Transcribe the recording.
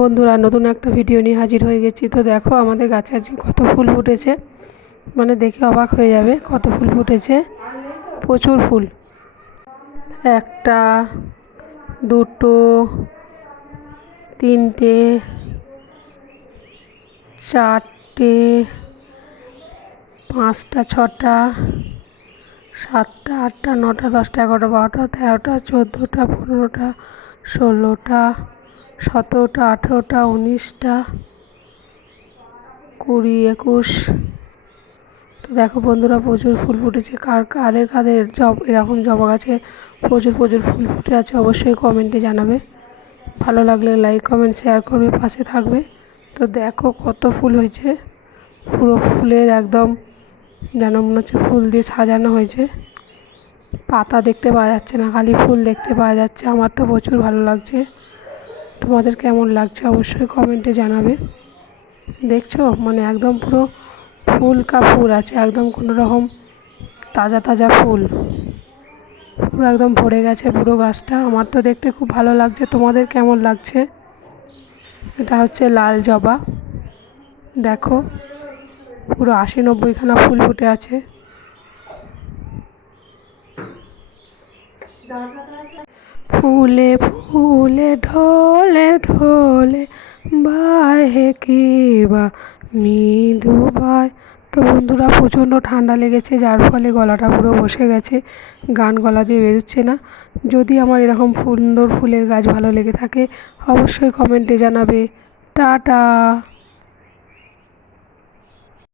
বন্ধুরা, নতুন একটা ভিডিও নিয়ে হাজির হয়ে গেছি। তো দেখো, আমাদের গাছে আজকে কত ফুল ফুটেছে। মানে দেখে অবাক হয়ে যাবে, কত ফুল ফুটেছে। প্রচুর ফুল। একটা, দুটো, তিনটে, চারটে, পাঁচটা, ছটা, সাতটা, আটটা, নটা, দশটা, এগারোটা, বারোটা, তেরোটা, চোদ্দোটা, পনেরোটা, ষোলোটা সতেরোটা, আঠেরোটা, উনিশটা, কুড়ি, একুশ। তো দেখো বন্ধুরা, প্রচুর ফুল ফুটেছে। কার কাদের কাদের জব, এরকম জবা গাছে প্রচুর প্রচুর ফুল ফুটে আছে, অবশ্যই কমেন্টে জানাবে। ভালো লাগলে লাইক কমেন্ট শেয়ার করবে, পাশে থাকবে। তো দেখো কত ফুল হয়েছে। পুরো ফুলের একদম, যেন মনে হচ্ছে ফুল দিয়ে সাজানো হয়েছে। পাতা দেখতে পাওয়া যাচ্ছে না, খালি ফুল দেখতে পাওয়া যাচ্ছে। আমার তো প্রচুর ভালো লাগছে। তোমাদের কেমন লাগছে অবশ্যই কমেন্টে জানাবে। দেখছ? মানে একদম পুরো ফুল কা ফুল আছে, একদম কোনো রকম তাজা তাজা ফুল। পুরো একদম ভরে গেছে পুরো গাছটা। আমার তো দেখতে খুব ভালো লাগছে। তোমাদের কেমন লাগছে? এটা হচ্ছে লাল জবা। দেখো, পুরো আশি নব্বইখানা ফুল ফুটে আছে। ফুলে ফুলে, ঢলে ঢলে, বাহে কি বা মৃদু বায়। তো বন্ধুরা, প্রচণ্ড ঠান্ডা লেগেছে, যার ফলে গলাটা পুরো বসে গেছে, গান গলা দিয়ে বেরোচ্ছে না। যদি আমার এরকম সুন্দর ফুলের গাছ ভালো লেগে থাকে, অবশ্যই কমেন্টে জানাবে। টাটা!